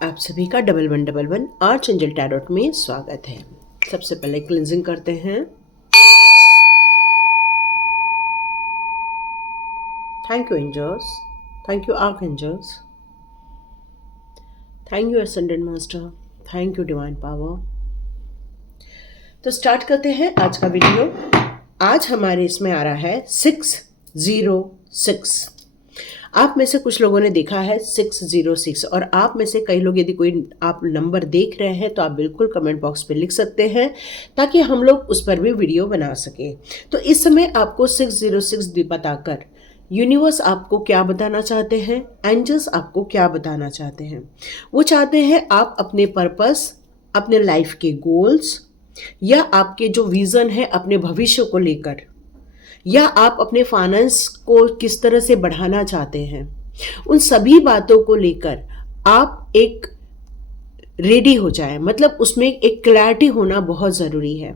आप सभी का 1111 आर्चएंजल टैरोट में स्वागत है। सबसे पहले क्लिंजिंग करते हैं। Thank you angels, thank you archangels, thank you ascendant master, thank you divine power. तो स्टार्ट करते हैं आज का वीडियो। आज हमारे इसमें आ रहा है 606। आप में से कुछ लोगों ने देखा है 606 और आप में से कई लोग, यदि कोई आप नंबर देख रहे हैं तो आप बिल्कुल कमेंट बॉक्स पे लिख सकते हैं ताकि हम लोग उस पर भी वीडियो बना सकें। तो इस समय आपको 606 बताकर यूनिवर्स आपको क्या बताना चाहते हैं, एंजल्स आपको क्या बताना चाहते हैं। वो चाहते हैं आप अपने पर्पस, अपने लाइफ के गोल्स या आपके जो विज़न है अपने भविष्य को लेकर, या आप अपने फाइनेंस को किस तरह से बढ़ाना चाहते हैं, उन सभी बातों को लेकर आप एक रेडी हो जाए। मतलब उसमें एक क्लैरिटी होना बहुत ज़रूरी है।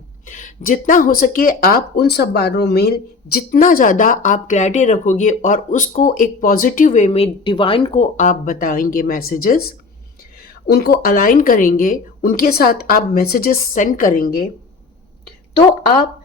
जितना हो सके आप उन सब बातों में जितना ज़्यादा आप क्लैरिटी रखोगे और उसको एक पॉजिटिव वे में डिवाइन को आप बताएंगे, मैसेजेस उनको अलाइन करेंगे, उनके साथ आप मैसेजेस सेंड करेंगे, तो आप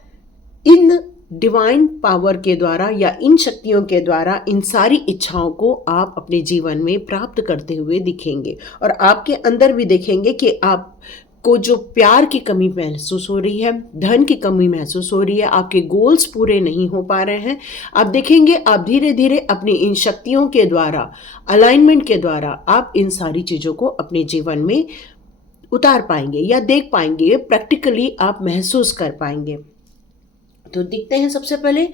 इन डिवाइन पावर के द्वारा या इन शक्तियों के द्वारा इन सारी इच्छाओं को आप अपने जीवन में प्राप्त करते हुए दिखेंगे। और आपके अंदर भी देखेंगे कि आपको जो प्यार की कमी महसूस हो रही है, धन की कमी महसूस हो रही है, आपके गोल्स पूरे नहीं हो पा रहे हैं, आप देखेंगे आप धीरे धीरे अपनी इन शक्तियों के द्वारा, अलाइनमेंट के द्वारा आप इन सारी चीज़ों को अपने जीवन में उतार पाएंगे या देख पाएंगे, प्रैक्टिकली आप महसूस कर पाएंगे। तो देखते हैं सबसे पहले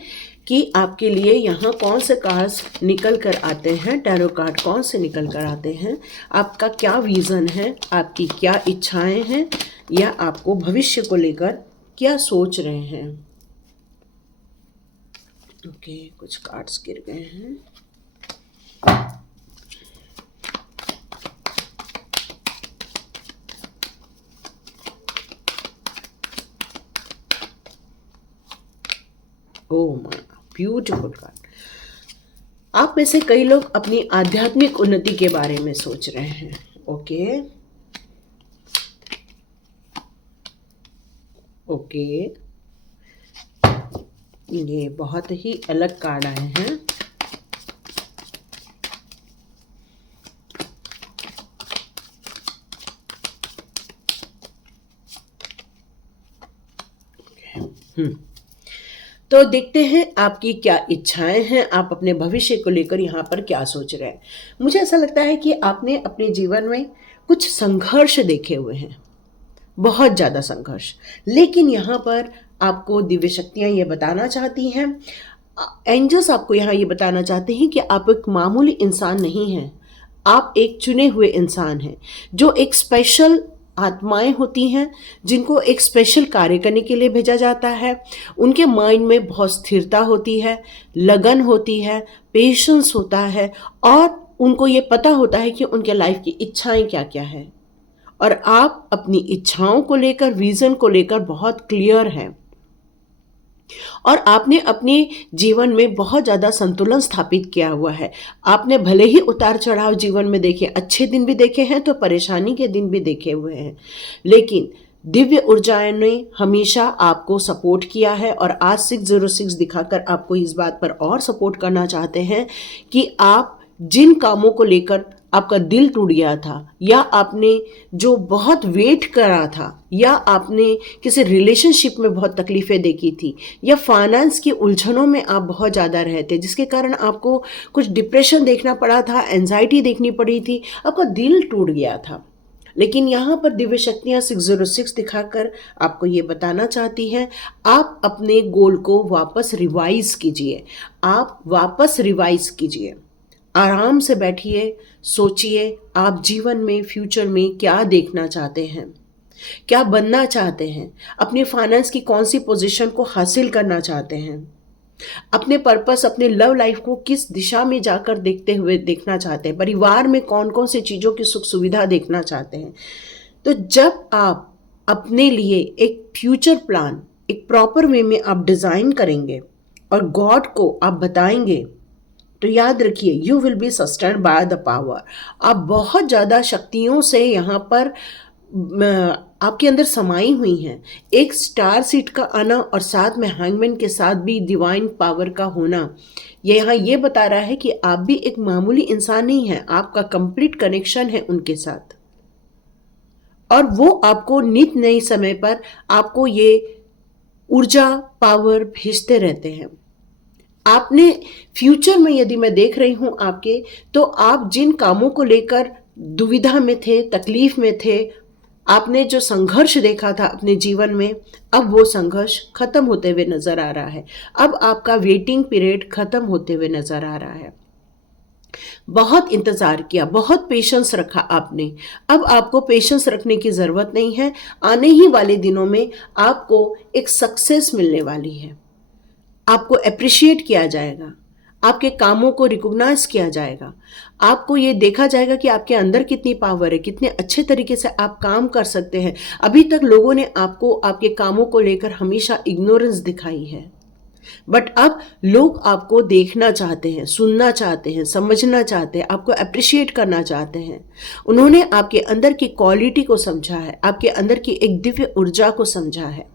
कि आपके लिए यहाँ कौन से कार्ड्स निकल कर आते हैं, टैरो कार्ड कौन से निकल कर आते हैं, आपका क्या विज़न है, आपकी क्या इच्छाएं हैं, या आपको भविष्य को लेकर क्या सोच रहे हैं। ओके, कुछ कार्ड्स गिर गए हैं। Oh my beautiful card. आप में से कई लोग अपनी आध्यात्मिक उन्नति के बारे में सोच रहे हैं। ओके ओके, ये बहुत ही अलग कार्ड आए हैं। तो देखते हैं आपकी क्या इच्छाएं हैं, आप अपने भविष्य को लेकर यहाँ पर क्या सोच रहे हैं। मुझे ऐसा लगता है कि आपने अपने जीवन में कुछ संघर्ष देखे हुए हैं, बहुत ज़्यादा संघर्ष, लेकिन यहाँ पर आपको दिव्य शक्तियाँ ये बताना चाहती हैं, एंजल्स आपको यहाँ ये बताना चाहते हैं कि आप एक मामूली इंसान नहीं हैं, आप एक चुने हुए इंसान हैं जो एक स्पेशल आत्माएं होती हैं जिनको एक स्पेशल कार्य करने के लिए भेजा जाता है। उनके माइंड में बहुत स्थिरता होती है, लगन होती है, पेशेंस होता है, और उनको ये पता होता है कि उनके लाइफ की इच्छाएं क्या क्या है। और आप अपनी इच्छाओं को लेकर, विज़न को लेकर बहुत क्लियर हैं, और आपने अपने जीवन में बहुत ज़्यादा संतुलन स्थापित किया हुआ है। आपने भले ही उतार चढ़ाव जीवन में देखे, अच्छे दिन भी देखे हैं तो परेशानी के दिन भी देखे हुए हैं, लेकिन दिव्य ऊर्जाएं ने हमेशा आपको सपोर्ट किया है। और आज 606 दिखाकर आपको इस बात पर और सपोर्ट करना चाहते हैं कि आप जिन कामों को लेकर आपका दिल टूट गया था, या आपने जो बहुत वेट करा था, या आपने किसी रिलेशनशिप में बहुत तकलीफ़ें देखी थी, या फाइनेंस की उलझनों में आप बहुत ज़्यादा रहे थे जिसके कारण आपको कुछ डिप्रेशन देखना पड़ा था, एंजाइटी देखनी पड़ी थी, आपका दिल टूट गया था। लेकिन यहाँ पर दिव्य शक्तियाँ 606 दिखाकर आपको ये बताना चाहती हैं, आप अपने गोल को वापस रिवाइज कीजिए, आप वापस रिवाइज कीजिए, आराम से बैठिए, सोचिए आप जीवन में, फ्यूचर में क्या देखना चाहते हैं, क्या बनना चाहते हैं, अपने फाइनेंस की कौन सी पोजीशन को हासिल करना चाहते हैं, अपने पर्पस, अपने लव लाइफ को किस दिशा में जाकर देखना चाहते हैं, परिवार में कौन कौन सी चीज़ों की सुख सुविधा देखना चाहते हैं। तो जब आप अपने लिए एक फ्यूचर प्लान एक प्रॉपर वे में आप डिज़ाइन करेंगे और गॉड को आप बताएंगे तो याद रखिए, you will be sustained by the power. आप बहुत ज़्यादा शक्तियों से यहाँ पर आपके अंदर समाई हुई हैं। एक स्टार सीट का आना और साथ में हैंगमैन के साथ भी डिवाइन पावर का होना, ये यहाँ ये बता रहा है कि आप भी एक मामूली इंसान नहीं हैं, आपका कंप्लीट कनेक्शन है उनके साथ, और वो आपको नित नए समय पर आपको ये ऊर्जा पावर भेजते रहते हैं। आपने फ्यूचर में, यदि मैं देख रही हूं आपके, तो आप जिन कामों को लेकर दुविधा में थे, तकलीफ में थे, आपने जो संघर्ष देखा था अपने जीवन में, अब वो संघर्ष खत्म होते हुए नजर आ रहा है। अब आपका वेटिंग पीरियड खत्म होते हुए नजर आ रहा है। बहुत इंतजार किया, बहुत पेशेंस रखा आपने, अब आपको पेशेंस रखने की जरूरत नहीं है। आने ही वाले दिनों में आपको एक सक्सेस मिलने वाली है, आपको अप्रिशिएट किया जाएगा, आपके कामों को रिकॉग्नाइज किया जाएगा, आपको ये देखा जाएगा कि आपके अंदर कितनी पावर है, कितने अच्छे तरीके से आप काम कर सकते हैं। अभी तक लोगों ने आपको आपके कामों को लेकर हमेशा इग्नोरेंस दिखाई है, बट अब लोग आपको देखना चाहते हैं, सुनना चाहते हैं, समझना चाहते हैं, आपको अप्रिशिएट करना चाहते हैं। उन्होंने आपके अंदर की क्वालिटी को समझा है, आपके अंदर की एक दिव्य ऊर्जा को समझा है,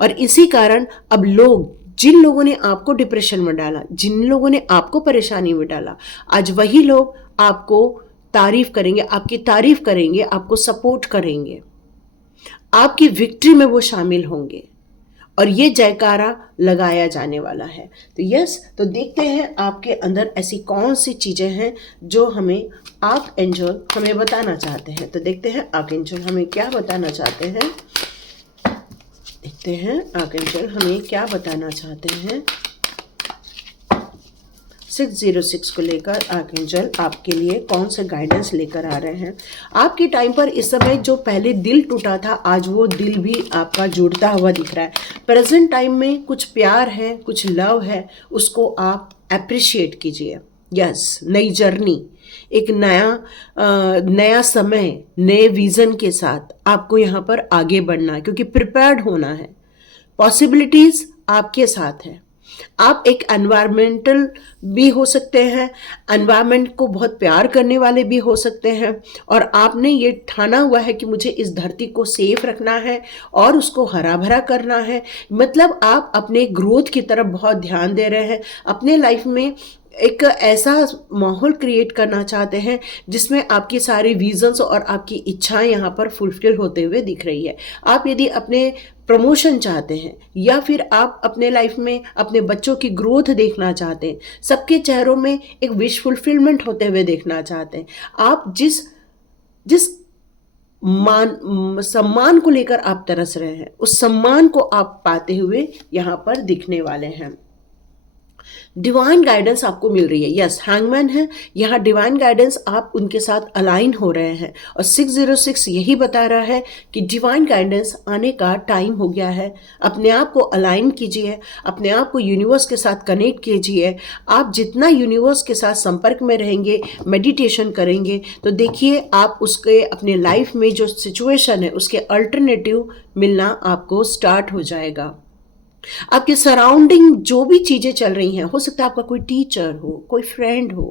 और इसी कारण अब लोग, जिन लोगों ने आपको डिप्रेशन में डाला, जिन लोगों ने आपको परेशानी में डाला, आज वही लोग आपको तारीफ करेंगे, आपकी तारीफ करेंगे, आपको सपोर्ट करेंगे, आपकी विक्ट्री में वो शामिल होंगे, और ये जयकारा लगाया जाने वाला है। तो यस, तो देखते हैं आपके अंदर ऐसी कौन सी चीजें हैं जो हमें आर्क एंजल हमें बताना चाहते हैं। तो देखते हैं आर्क एंजल हमें क्या बताना चाहते हैं। देखते हैं आर्क एंजल हमें क्या बताना चाहते हैं। 606 को लेकर आर्क एंजल आपके लिए कौन से गाइडेंस लेकर आ रहे हैं। आपके टाइम पर इस समय जो पहले दिल टूटा था, आज वो दिल भी आपका जुड़ता हुआ दिख रहा है। प्रेजेंट टाइम में कुछ प्यार है, कुछ लव है, उसको आप अप्रिशिएट कीजिए। यस, नई जर्नी, एक नया समय, नए विजन के साथ आपको यहाँ पर आगे बढ़ना है, क्योंकि प्रिपेयर्ड होना है। पॉसिबिलिटीज आपके साथ है। आप एक एनवायरमेंटल भी हो सकते हैं, एनवायरमेंट को बहुत प्यार करने वाले भी हो सकते हैं, और आपने ये ठाना हुआ है कि मुझे इस धरती को सेफ रखना है और उसको हरा भरा करना है। मतलब आप अपने ग्रोथ की तरफ बहुत ध्यान दे रहे हैं, अपने लाइफ में एक ऐसा माहौल क्रिएट करना चाहते हैं जिसमें आपकी सारी विजन्स और आपकी इच्छाएं यहाँ पर फुलफिल होते हुए दिख रही है। आप यदि अपने प्रमोशन चाहते हैं, या फिर आप अपने लाइफ में अपने बच्चों की ग्रोथ देखना चाहते हैं, सबके चेहरों में एक विश फुलफिलमेंट होते हुए देखना चाहते हैं, आप जिस जिस सम्मान को लेकर आप तरस रहे हैं, उस सम्मान को आप पाते हुए यहाँ पर दिखने वाले हैं। डिवाइन गाइडेंस आपको मिल रही है। यस, हैंगमैन है यहाँ, डिवाइन गाइडेंस, आप उनके साथ अलाइन हो रहे हैं, और 606 यही बता रहा है कि डिवाइन गाइडेंस आने का टाइम हो गया है। अपने आप को अलाइन कीजिए, अपने आप को यूनिवर्स के साथ कनेक्ट कीजिए। आप जितना यूनिवर्स के साथ संपर्क में रहेंगे, मेडिटेशन करेंगे, तो देखिए आप उसके अपने लाइफ में जो सिचुएशन है उसके अल्टरनेटिव मिलना आपको स्टार्ट हो जाएगा। आपके सराउंडिंग जो भी चीजें चल रही हैं, हो सकता है आपका कोई टीचर हो, कोई फ्रेंड हो,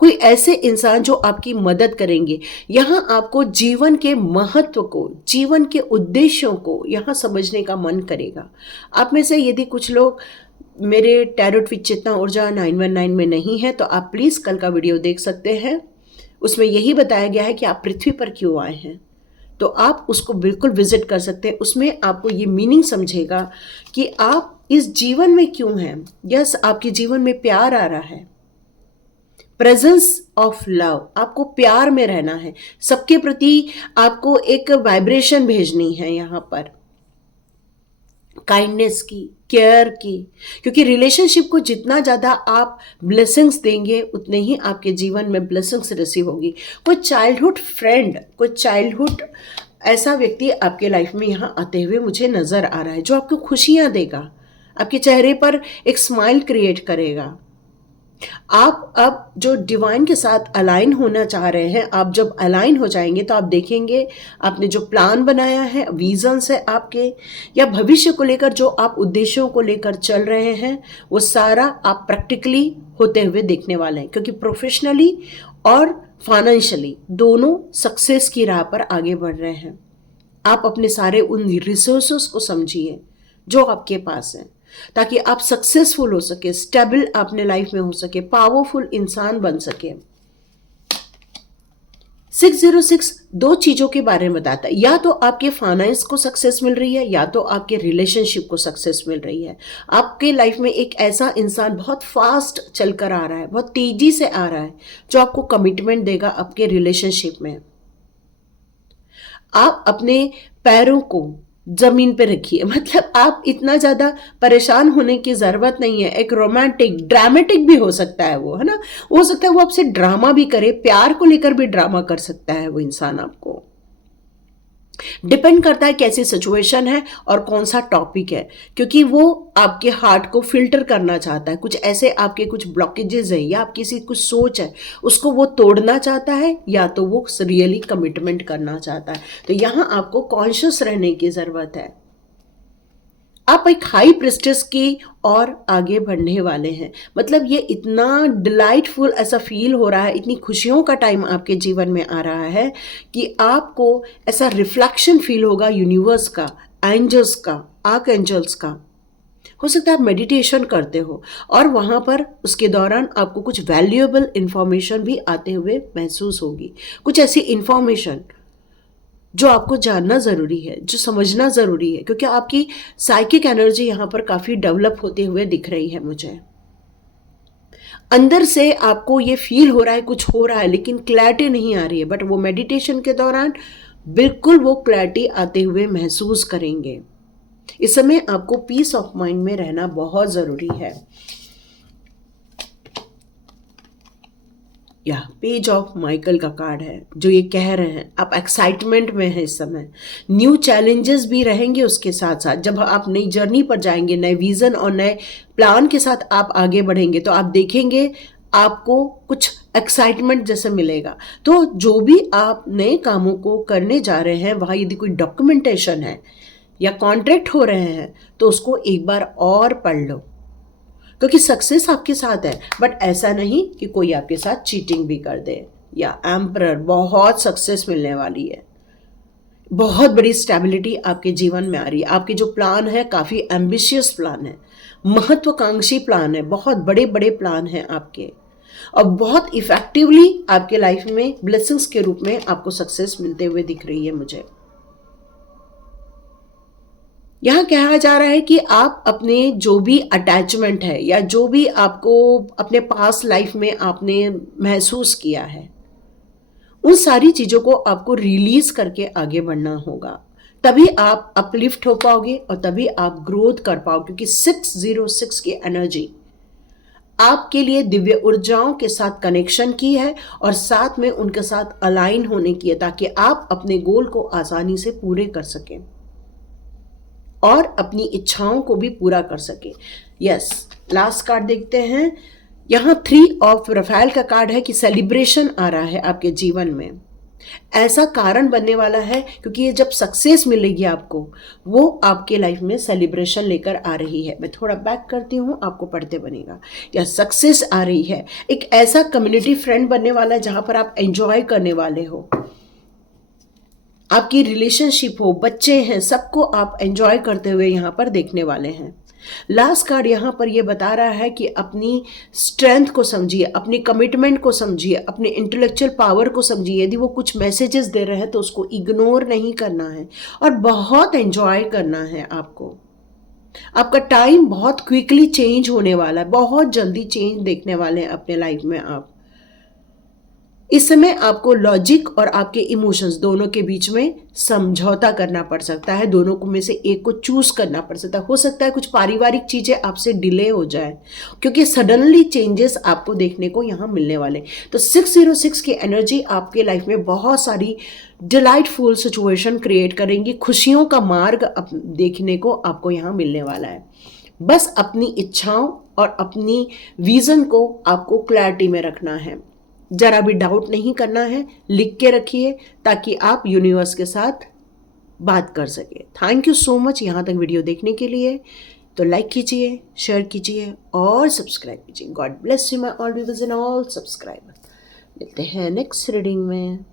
कोई ऐसे इंसान जो आपकी मदद करेंगे। यहाँ आपको जीवन के महत्व को, जीवन के उद्देश्यों को यहाँ समझने का मन करेगा। आप में से यदि कुछ लोग मेरे टैरोट विद चेतना ऊर्जा 919 में नहीं है, तो आप प्लीज कल का वीडियो देख सकते हैं। उसमें यही बताया गया है कि आप पृथ्वी पर क्यों आए हैं, तो आप उसको बिल्कुल विजिट कर सकते हैं। उसमें आपको ये मीनिंग समझेगा कि आप इस जीवन में क्यों हैं। यस, आपके जीवन में प्यार आ रहा है, प्रेजेंस ऑफ लव, आपको प्यार में रहना है, सबके प्रति आपको एक वाइब्रेशन भेजनी है यहाँ पर, काइंडनेस की, केयर की, क्योंकि रिलेशनशिप को जितना ज़्यादा आप ब्लेसिंग्स देंगे उतने ही आपके जीवन में ब्लेसिंग्स रिसीव होगी। कोई चाइल्डहुड फ्रेंड, कोई चाइल्डहुड ऐसा व्यक्ति आपके लाइफ में यहाँ आते हुए मुझे नज़र आ रहा है, जो आपको खुशियाँ देगा, आपके चेहरे पर एक स्माइल क्रिएट करेगा। आप अब जो डिवाइन के साथ अलाइन होना चाह रहे हैं, आप जब अलाइन हो जाएंगे तो आप देखेंगे आपने जो प्लान बनाया है, विजन्स है आपके, या भविष्य को लेकर जो आप उद्देश्यों को लेकर चल रहे हैं, वो सारा आप प्रैक्टिकली होते हुए देखने वाले हैं, क्योंकि प्रोफेशनली और फाइनेंशियली दोनों सक्सेस की राह पर आगे बढ़ रहे हैं। आप अपने सारे उन रिसोर्सेस को समझिए जो आपके पास हैं, ताकि आप सक्सेसफुल हो सके, स्टेबल अपने लाइफ में हो सके, पावरफुल इंसान बन सके। 606 दो चीजों के बारे में बताता है, या तो आपके फाइनेंस को सक्सेस मिल रही है, या तो आपके रिलेशनशिप को सक्सेस मिल रही है। आपके लाइफ में एक ऐसा इंसान बहुत फास्ट चलकर आ रहा है, बहुत तेजी से आ रहा है, जो आपको कमिटमेंट देगा आपके रिलेशनशिप में। आप अपने पैरों को जमीन पे रखिए, मतलब आप इतना ज्यादा परेशान होने की जरूरत नहीं है। एक रोमांटिक ड्रामेटिक भी हो सकता है वो, है ना, हो सकता है वो आपसे ड्रामा भी करे, प्यार को लेकर भी ड्रामा कर सकता है वो इंसान आपको। डिपेंड करता है कैसी सिचुएशन है और कौन सा टॉपिक है, क्योंकि वो आपके हार्ट को फिल्टर करना चाहता है। कुछ ऐसे आपके कुछ ब्लॉकेजेस है या आप किसी कुछ सोच है उसको वो तोड़ना चाहता है, या तो वो रियली कमिटमेंट करना चाहता है। तो यहाँ आपको कॉन्शियस रहने की जरूरत है। आप एक हाई प्रेस्टिज की और आगे बढ़ने वाले हैं, मतलब ये इतना डिलाइटफुल ऐसा फील हो रहा है, इतनी खुशियों का टाइम आपके जीवन में आ रहा है कि आपको ऐसा रिफ्लेक्शन फील होगा यूनिवर्स का, एंजल्स का, आर्क एंजल्स का। हो सकता है आप मेडिटेशन करते हो और वहां पर उसके दौरान आपको कुछ वैल्यूएबल इंफॉर्मेशन भी आते हुए महसूस होगी, कुछ ऐसी इंफॉर्मेशन जो आपको जानना ज़रूरी है, जो समझना ज़रूरी है, क्योंकि आपकी साइकिक एनर्जी यहाँ पर काफ़ी डेवलप होते हुए दिख रही है मुझे। अंदर से आपको ये फील हो रहा है कुछ हो रहा है, लेकिन क्लैरिटी नहीं आ रही है, बट वो मेडिटेशन के दौरान बिल्कुल वो क्लैरिटी आते हुए महसूस करेंगे। इस समय आपको पीस ऑफ माइंड में रहना बहुत ज़रूरी है। या पेज ऑफ माइकल का कार्ड है जो ये कह रहे हैं आप एक्साइटमेंट में हैं इस समय। न्यू चैलेंजेस भी रहेंगे उसके साथ साथ। जब आप नई जर्नी पर जाएंगे, नए विजन और नए प्लान के साथ आप आगे बढ़ेंगे, तो आप देखेंगे आपको कुछ एक्साइटमेंट जैसे मिलेगा। तो जो भी आप नए कामों को करने जा रहे हैं, वहाँ यदि कोई डॉक्यूमेंटेशन है या कॉन्ट्रैक्ट हो रहे हैं, तो उसको एक बार और पढ़ लो, क्योंकि सक्सेस आपके साथ है, बट ऐसा नहीं कि कोई आपके साथ चीटिंग भी कर दे। या एम्परर, बहुत सक्सेस मिलने वाली है, बहुत बड़ी स्टेबिलिटी आपके जीवन में आ रही है। आपके जो प्लान है काफ़ी एम्बिशियस प्लान है, महत्वाकांक्षी प्लान है, बहुत बड़े बड़े प्लान हैं आपके, और बहुत इफेक्टिवली आपके लाइफ में ब्लेसिंग्स के रूप में आपको सक्सेस मिलते हुए दिख रही है मुझे। यहाँ कहा जा रहा है कि आप अपने जो भी अटैचमेंट है या जो भी आपको अपने पास लाइफ में आपने महसूस किया है, उन सारी चीज़ों को आपको रिलीज करके आगे बढ़ना होगा। तभी आप अपलिफ्ट हो पाओगे और तभी आप ग्रोथ कर पाओगे, क्योंकि 606 की एनर्जी आपके लिए दिव्य ऊर्जाओं के साथ कनेक्शन की है और साथ में उनके साथ अलाइन होने की है, ताकि आप अपने गोल को आसानी से पूरे कर सकें और अपनी इच्छाओं को भी पूरा कर सके। यस, लास्ट कार्ड देखते हैं। यहाँ 3 ऑफ रफेल का कार्ड है कि सेलिब्रेशन आ रहा है आपके जीवन में। ऐसा कारण बनने वाला है, क्योंकि ये जब सक्सेस मिलेगी आपको, वो आपके लाइफ में सेलिब्रेशन लेकर आ रही है। मैं थोड़ा बैक करती हूँ, आपको पढ़ते बनेगा। या सक्सेस आ रही है, एक ऐसा कम्युनिटी फ्रेंड बनने वाला है जहाँ पर आप एंजॉय करने वाले हो, आपकी रिलेशनशिप हो, बच्चे हैं, सबको आप एंजॉय करते हुए यहाँ पर देखने वाले हैं। लास्ट कार्ड यहाँ पर ये बता रहा है कि अपनी स्ट्रेंथ को समझिए, अपनी कमिटमेंट को समझिए, अपने इंटेलेक्चुअल पावर को समझिए। यदि वो कुछ मैसेजेस दे रहे हैं तो उसको इग्नोर नहीं करना है और बहुत एंजॉय करना है आपको। आपका टाइम बहुत क्विकली चेंज होने वाला है, बहुत जल्दी चेंज देखने वाले हैं अपने लाइफ में आप। इस समय आपको लॉजिक और आपके इमोशंस दोनों के बीच में समझौता करना पड़ सकता है, दोनों को में से एक को चूज करना पड़ सकता है। हो सकता है कुछ पारिवारिक चीजें आपसे डिले हो जाए, क्योंकि सडनली चेंजेस आपको देखने को यहाँ मिलने वाले। तो 606 की एनर्जी आपके लाइफ में बहुत सारी डिलाइटफुल सिचुएशन क्रिएट करेंगी, खुशियों का मार्ग देखने को आपको यहाँ मिलने वाला है। बस अपनी इच्छाओं और अपनी विजन को आपको क्लैरिटी में रखना है, जरा भी डाउट नहीं करना है, लिख के रखिए ताकि आप यूनिवर्स के साथ बात कर सके। थैंक यू सो मच यहाँ तक वीडियो देखने के लिए। तो लाइक कीजिए, शेयर कीजिए और सब्सक्राइब कीजिए। God bless you my all viewers and all subscriber. मिलते हैं नेक्स्ट रीडिंग में।